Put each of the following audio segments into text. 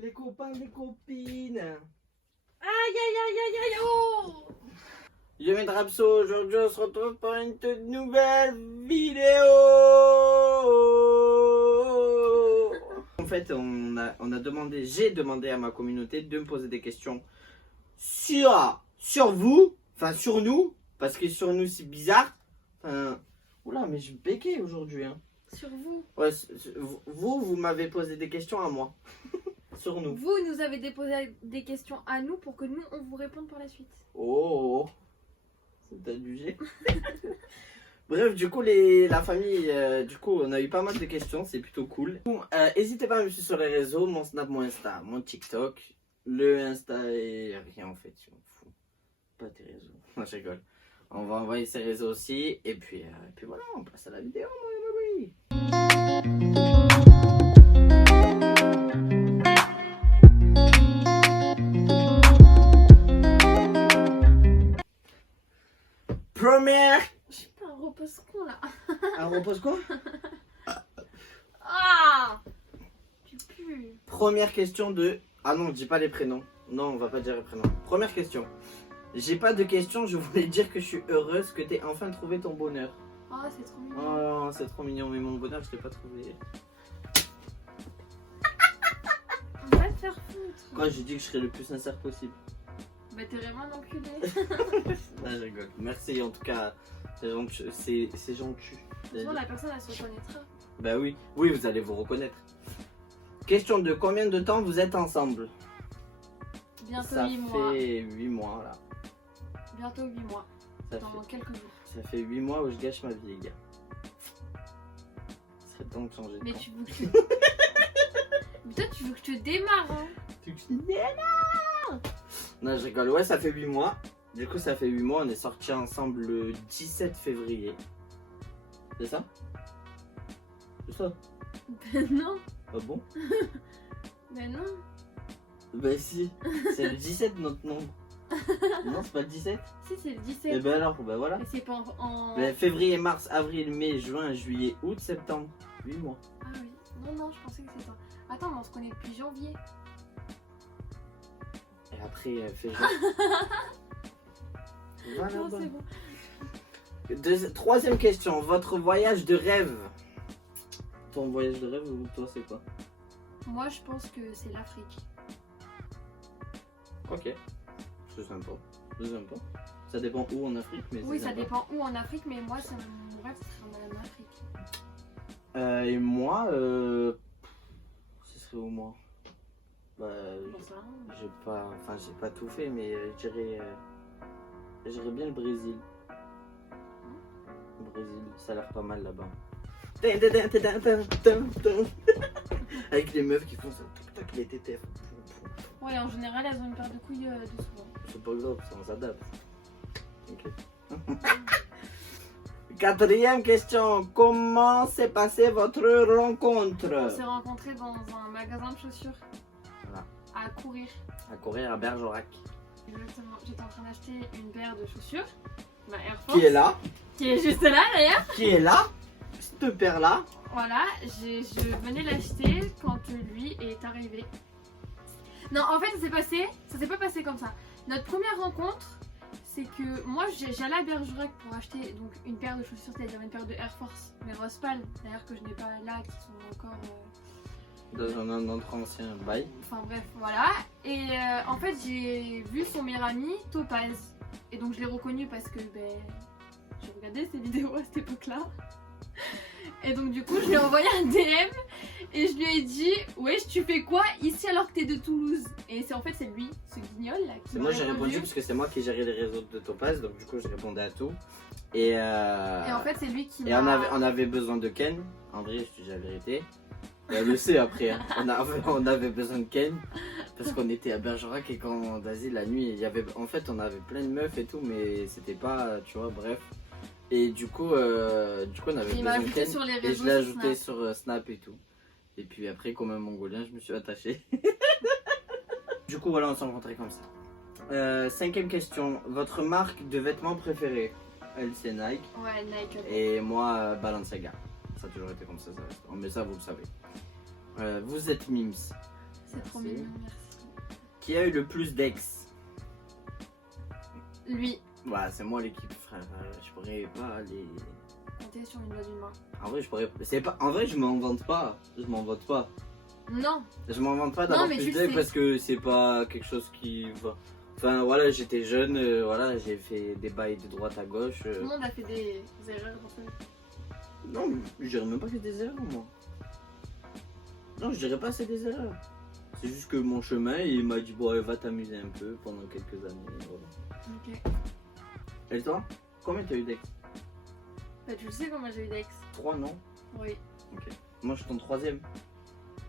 Les copains, les copines. Aïe aïe aïe aïe aïe oh. Je vais Rapso, aujourd'hui on se retrouve pour une toute nouvelle vidéo. En fait, on a demandé, j'ai demandé à ma communauté de me poser des questions sur vous, enfin sur nous, parce que sur nous c'est bizarre. Oula, mais je me béquais aujourd'hui. Hein. Sur vous. Ouais, vous m'avez posé des questions à moi. Sur nous. Vous nous avez déposé des questions à nous pour que nous on vous réponde par la suite. Oh, c'est abusé. Bref, du coup, la famille, du coup, on a eu pas mal de questions, c'est plutôt cool. N'hésitez pas à me suivre sur les réseaux, mon Snap, mon Insta, mon TikTok. Le Insta et rien en fait, je m'en fous. Pas tes réseaux. Non, je rigole. On va envoyer ces réseaux aussi, et puis voilà, on passe à la vidéo, mon ami. Première. Je sais pas, un repose-con là. On repose quoi? Ah. Tu pues. Première question de... Ah non, dis pas les prénoms. Non, on va pas dire les prénoms. Première question. J'ai pas de questions, je voulais dire que je suis heureuse que t'aies enfin trouvé ton bonheur. Oh, c'est trop mignon. Oh, c'est trop mignon, mais mon bonheur, je l'ai pas trouvé. On va te faire foutre. Quand j'ai dit que je serais le plus sincère possible. Bah t'es vraiment un enculé. Là, je rigole. Merci en tout cas. C'est gentil. C'est gentil. De toute façon, la personne elle se reconnaîtra. Bah oui, oui, vous allez vous reconnaître. Question de combien de temps vous êtes ensemble? Bientôt Ça 8 mois. fait 8 mois là. Bientôt 8 mois. Ça Dans fait... quelques jours. Ça fait 8 mois où je gâche ma vie, les gars. Il serait temps de changer de Mais temps. tu veux que je... Mais toi tu veux que je te démarre hein. Tu veux que je te démarre? Non, je rigole. Ouais, ça fait 8 mois. Du coup, ça fait 8 mois. On est sortis ensemble le 17 février. C'est ça? C'est ça? Ben non. Ah bon? Ben non. Bah si. C'est le 17 notre nombre. Non, c'est pas le 17? Si c'est le Et 17. ben alors, bah voilà. Mais c'est pas en... Ben, février, mars, avril, mai, juin, juillet, août, septembre. 8 mois. Ah oui. Non, je pensais que c'était en... Attends, mais on se connaît depuis janvier. Et après, fait genre. Voilà, Non, bon. c'est bon. Troisième question. Votre voyage de rêve. Ton voyage de rêve ou toi, c'est quoi? Moi, je pense que c'est l'Afrique. Ok. C'est sympa. C'est sympa. Ça dépend où en Afrique, mais Oui, c'est ça sympa. dépend où en Afrique, mais moi, c'est mon rêve, ce serait en Afrique. Et moi, ce serait où moi? Bah, J'en sais rien. j'ai pas tout fait, mais j'irais bien le Brésil. Le Brésil, ça a l'air pas mal là-bas. Avec les meufs qui font ça, tac tac, les tétères. Ouais, en général, elles ont une paire de couilles de souvent. C'est pas grave, ça on s'adapte. Ok. Quatrième question. Comment s'est passée votre On rencontre? s'est rencontrés dans un magasin de chaussures. Voilà. À courir. À courir à Bergerac. Exactement. J'étais en train d'acheter une paire de chaussures. Ma Air Force. Qui est là? Qui est juste là d'ailleurs. Qui est là? Cette paire-là. Voilà, je venais l'acheter quand lui est arrivé. Non, en fait, ça s'est pas passé comme ça. Notre première rencontre, c'est que moi, j'allais à Bergerac pour acheter donc une paire de chaussures, c'est-à-dire une paire de Air Force, mais rose pâle, d'ailleurs que je n'ai pas là, qui sont encore... Dans un autre ancien bail. Enfin bref, voilà. Et en fait, j'ai vu son meilleur ami, Topaz. Et donc, je l'ai reconnu parce que je regardais ses vidéos à cette époque-là. Et donc du coup je lui ai envoyé un DM et je lui ai dit wesh tu fais quoi ici alors que t'es de Toulouse. Et c'est lui, ce guignol là qui C'est m'a moi j'ai répondu parce que c'est moi qui gérais les réseaux de Topaz, donc du coup je répondais à tout. Et en fait c'est lui qui et on avait besoin de Ken. En vrai, je te dis la vérité. Et elle le sait après. Hein. On avait besoin de Ken parce qu'on était à Bergerac et quand vas-y la nuit il y avait on avait plein de meufs et tout, mais c'était pas, tu vois, bref. Et du coup on avait besoin de Ken sur les et réseaux, je l'ai ajouté sur Snap et tout. Et puis après, comme un Mongolien, je me suis attaché. Du coup, voilà, on s'est rencontrés comme ça. Cinquième question. Votre marque de vêtements préférée? Elle, c'est Nike. Ouais, Nike. Et moi, Balenciaga. Ça a toujours été comme ça reste. Mais ça, vous le savez. Vous êtes Mims. C'est trop Merci. mignon, merci. Qui a eu le plus d'ex? Lui, Voilà, c'est moi l'équipe, frère. Je pourrais pas les. compter sur une doigt d'une main. En vrai, je pourrais. C'est pas. En vrai, je m'en vante pas. Je m'en vante pas. Non, Je m'en vante pas d'avoir mais plus tu le d'ex sais. parce que c'est pas quelque chose qui va. Enfin voilà, j'étais jeune, voilà, j'ai fait des bails de droite à gauche. tout le monde a fait des erreurs dans sa vie. Non, je dirais même pas que c'est des erreurs, moi. Non, je dirais pas que c'est des erreurs. C'est juste que mon chemin, il m'a dit, bon, allez, va t'amuser un peu pendant quelques années. Voilà. Ok. Et toi? Combien t'as eu d'ex? Bah, tu le sais comment j'ai eu d'ex. 3, non? Oui. Ok. Moi, je suis ton 3ème.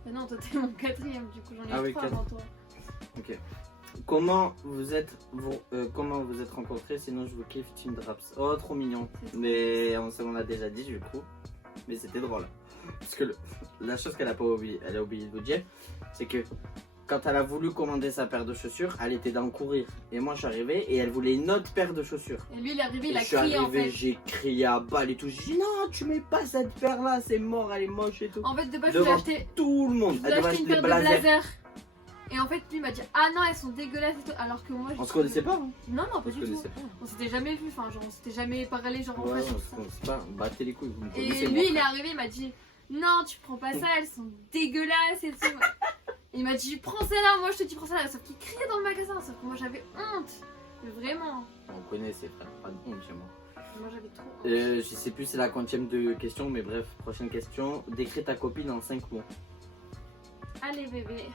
Bah non, toi t'es mon 4ème, du coup j'en ai Ah eu oui, 3 quatre. avant toi. Ok. Comment vous êtes rencontrés? Sinon, je vous kiffe, Team Draps. Oh, trop mignon. C'est trop Mais on l'a déjà dit, du coup. Mais c'était drôle. Parce que la chose qu'elle a pas oublié, elle a oublié de vous dire, c'est que quand elle a voulu commander sa paire de chaussures, elle était dans le courir. Et moi, je suis arrivé et elle voulait une autre paire de chaussures. Et lui il est arrivé, Et il a je suis crié en arrivé, fait. j'ai crié à balle et tout. J'ai dit non, tu mets pas cette paire là, c'est mort, elle est moche et tout. En fait de base je voulais Devant acheter, tout le monde. je Elle voulais devait acheter une acheter des paire de blazers. blazers. Et en fait lui il m'a dit ah non elles sont dégueulasses et tout. Alors que moi je On se connaissait pas, hein? Non non On pas se du tout. connaissait pas. On s'était jamais vu, enfin genre on s'était jamais parlé genre en Ouais, face on sur se ça. connaissait pas. Battez les couilles, vous me Et connaissez, lui moi. il est arrivé, il m'a dit non tu prends pas ça, elles sont dégueulasses et tout. Il m'a dit prends celle-là, moi je te dis prends celle-là. Sauf qu'il criait dans le magasin, sauf que moi j'avais honte. Mais vraiment, On connaît ses frères, pas de honte chez moi. moi j'avais trop honte. Je sais plus c'est la quantième de question, mais bref, prochaine question. Décris ta copine en 5 mots. Allez bébé.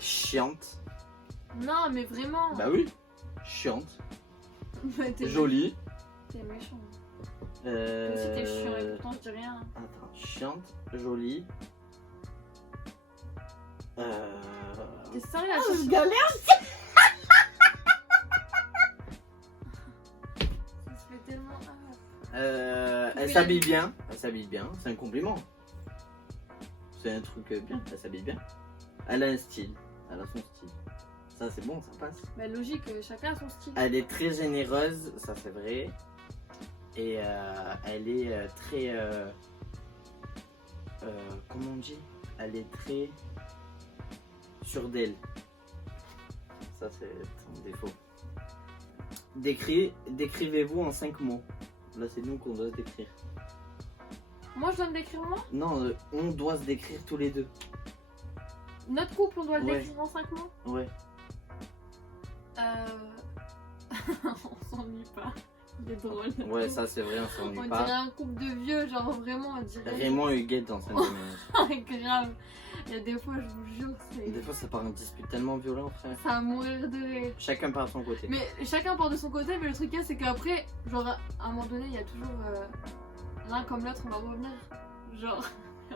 Chiante. Non mais vraiment. Bah oui. Chiante. T'es Jolie. T'es méchant. Même si t'es chiant et pourtant je dis rien. Attends, chiante, jolie. T'es sérieux là, Je galère. ça se fait tellement. Elle s'habille bien. Elle s'habille bien. C'est un compliment. C'est un truc bien. Elle s'habille bien. Elle a un style. Elle a son style. Ça c'est bon, ça passe. Bah logique, chacun a son style. Elle est très généreuse, ça c'est vrai. Et elle est très. Comment on dit? Elle est très sûre d'elle. Ça c'est son défaut. Décrivez-vous en 5 mots. Là c'est nous qu'on doit se décrire. Moi je dois me décrire moi. Non, on doit se décrire tous les deux. Notre couple on doit le Ouais. décrire en 5 mots. Ouais. On s'ennuie pas. Il est drôle. Ouais, ça c'est vrai, on On s'ennuie dirait pas. un couple de vieux, genre vraiment on dirait. Raymond et Huguette dans 5 minutes. Grave. Il y a des fois je vous jure c'est. Des fois ça part en dispute tellement violent, frère. Ça va mourir de rire. Chacun part de son côté. Mais chacun part de son côté, mais le truc c'est qu'après, genre à un moment donné, il y a toujours l'un comme l'autre, on va revenir. Genre,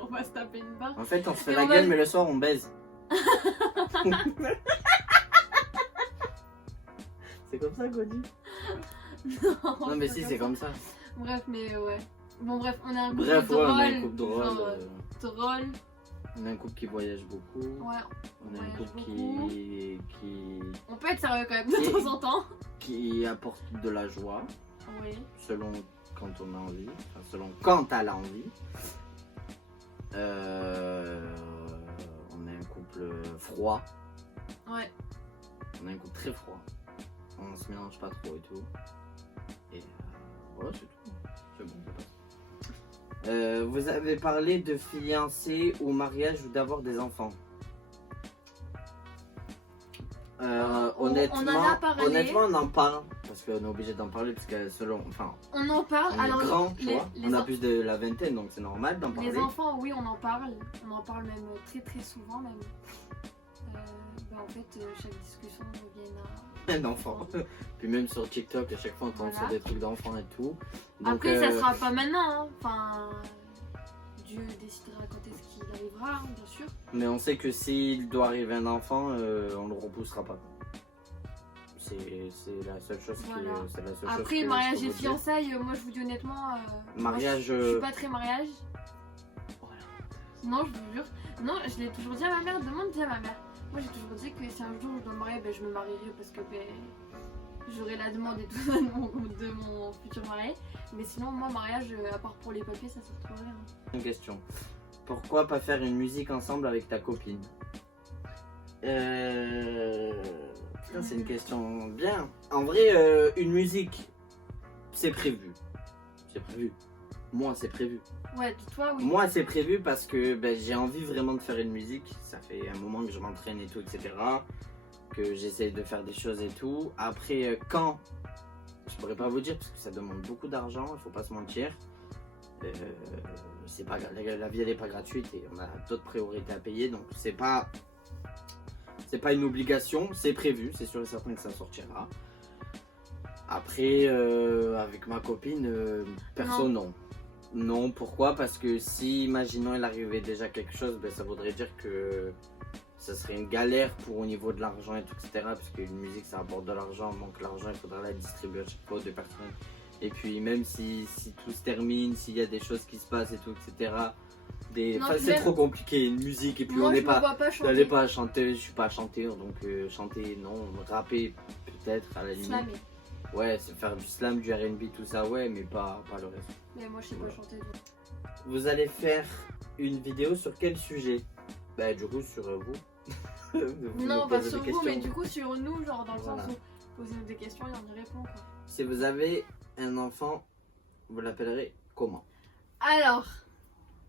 on va se taper une barre. En fait, on se fait Et la on gueule, va- mais le soir on baise. C'est comme ça qu'on dit? Non, mais si, c'est comme ça. Bref, mais ouais. Bon, bref, on a un couple Bref, ouais, drôle. on a un couple drôle. genre, drôle. On a un couple qui voyage beaucoup. Ouais. On a un voyage couple beaucoup. qui On peut être sérieux quand même de temps en temps. qui apporte de la joie, Oui. selon quand on a envie. Enfin, selon quand elle a envie. On a un couple froid. Ouais. On a un couple très froid. On se mélange pas trop et tout. Et voilà, c'est tout. C'est bon, ça passe. Vous avez parlé de fiancé ou mariage ou d'avoir des enfants. Honnêtement, on en a parlé. honnêtement, on en parle parce qu'on est obligé d'en parler parce que selon, enfin, On en parle. on Alors, est grand, tu les- vois. les On a en- plus de la vingtaine, donc c'est normal d'en parler. Les enfants, oui, on en parle. On en parle même très très souvent même. Bah, en fait, chaque discussion revient à. Un enfant. Puis même sur TikTok, à chaque fois on tombe Voilà. sur des trucs d'enfants et tout. Donc, Après, ça sera pas maintenant. Hein. Enfin, Dieu décidera quand est-ce qu'il arrivera, hein, bien sûr. Mais on sait que s'il doit arriver un enfant, on le repoussera pas. C'est la seule chose Voilà. c'est la seule Après, chose que mariage je peux et vous dire. fiançailles, moi je vous dis honnêtement. Mariage, moi, je suis pas très mariage. Voilà. Non, je vous jure. Non, je l'ai toujours dit à ma mère. Demande bien à ma mère. Moi, j'ai toujours dit que si un jour je dois me marier, ben, je me marierai parce que ben, j'aurai la demande et tout ça de mon futur mari. Mais sinon, moi, mariage, à part pour les papiers, ça sert trop à rien. Une question. Pourquoi pas faire une musique ensemble avec ta copine? Putain, c'est une question bien. En vrai, une musique, c'est prévu. C'est prévu. Moi, c'est prévu. Ouais, toi, oui. Moi, c'est prévu parce que ben, j'ai envie vraiment de faire une musique. Ça fait un moment que je m'entraîne et tout, etc. Que j'essaie de faire des choses et tout. Après, quand je pourrais pas vous dire parce que ça demande beaucoup d'argent, il faut pas se mentir. C'est pas, la vie elle est pas gratuite et on a d'autres priorités à payer, donc c'est pas une obligation, c'est prévu, c'est sûr et certain que ça sortira. Après, avec ma copine, perso non. Non, pourquoi? Parce que si, imaginons, il arrivait déjà quelque chose, ben, ça voudrait dire que ça serait une galère pour au niveau de l'argent et tout, etc. Parce qu'une musique, ça apporte de l'argent, donc l'argent, il faudra la distribuer à chaque fois aux deux personnes. Et puis même si tout se termine, s'il y a des choses qui se passent et tout, etc. C'est trop compliqué, une musique, et puis moi, on n'est pas... chanter. pas à chanter, je suis pas chanteur, donc chanter, non. Rapper, peut-être, à la limite. Slammer. Ouais, c'est faire du slam, du R&B, tout ça, ouais, mais pas le reste. Mais moi, je sais pas chanter. Donc. Vous allez faire une vidéo sur quel sujet? Bah, du coup, sur vous. Vous Non, me pas posez sur des vous, mais questions. du coup, sur nous, genre dans le Voilà. sens où posez-nous des questions et on y répond, quoi. Si vous avez un enfant, vous l'appellerez comment? Alors,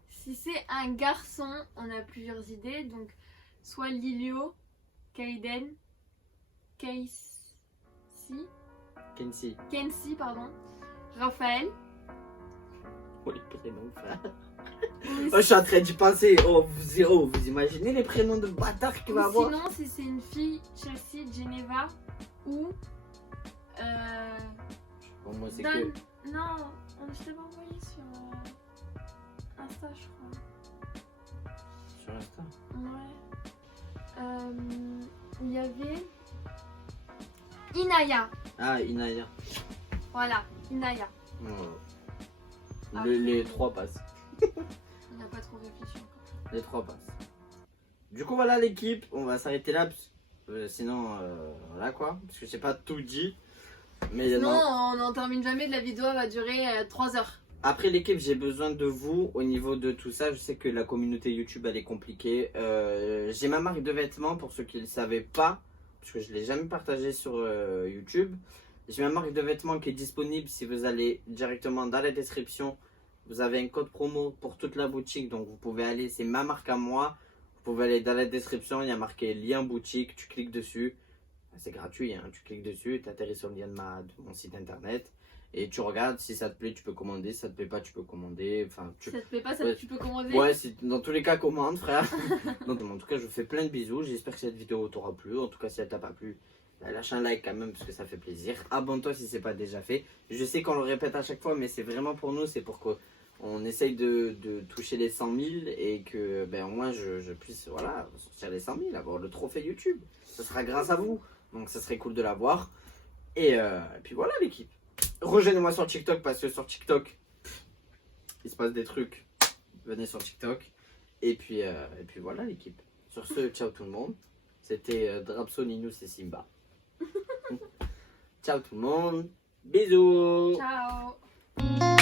si c'est un garçon, on a plusieurs idées. Donc, soit Lilio, Kaiden, Kenzie, pardon, Raphaël. Oh, les prénoms, frère. Ou Oh, je suis en train d'y penser. Vous imaginez les prénoms de bâtard qu'il va avoir? sinon, si c'est une fille, Chelsea, Geneva ou. Bon, moi, c'est Dan. que... Non, je t'avais envoyé sur Insta, je crois. Sur Insta. Ouais. Il y avait Inaya. Ah, Inaya. Voilà, Inaya. Ouais. Ah. Les trois passent. On n'a pas trop réfléchi encore. Les trois passent. Du coup, voilà l'équipe. On va s'arrêter là. Sinon, voilà quoi. Parce que j'ai pas tout dit. Mais Non, on n'en termine jamais. De la vidéo elle va durer 3 heures. Après l'équipe, j'ai besoin de vous au niveau de tout ça. Je sais que la communauté YouTube elle est compliquée. J'ai ma marque de vêtements pour ceux qui ne le savaient pas. Parce que je ne l'ai jamais partagé sur YouTube. J'ai ma marque de vêtements qui est disponible. Si vous allez directement dans la description, vous avez un code promo pour toute la boutique. Donc vous pouvez aller, c'est ma marque à moi. Vous pouvez aller dans la description, il y a marqué lien boutique. Tu cliques dessus. C'est gratuit, hein. Tu cliques dessus, tu atterris sur le lien de mon site internet. Et tu regardes, si ça te plaît, tu peux commander. Si ça te plaît pas, tu peux commander. Enfin, Si ça te plaît pas, Ouais. tu peux commander. Ouais, dans tous les cas, commande, frère. Donc, en tout cas, je vous fais plein de bisous. J'espère que cette vidéo t'aura plu. En tout cas, si elle t'a pas plu, bah, lâche un like quand même parce que ça fait plaisir. Abonne-toi si c'est pas déjà fait. Je sais qu'on le répète à chaque fois, mais c'est vraiment pour nous. C'est pour qu'on essaye de toucher les 100 000 et que ben, au moins je puisse voilà, sortir les 100 000, avoir le trophée YouTube. Ce sera grâce à vous. Donc, ça serait cool de l'avoir. Et puis voilà, l'équipe. Rejoignez-moi sur TikTok parce que sur TikTok, il se passe des trucs. Venez sur TikTok. Et puis voilà l'équipe. Sur ce, ciao tout le monde. C'était Drapso, Ninous et Simba. Ciao tout le monde. Bisous. Ciao.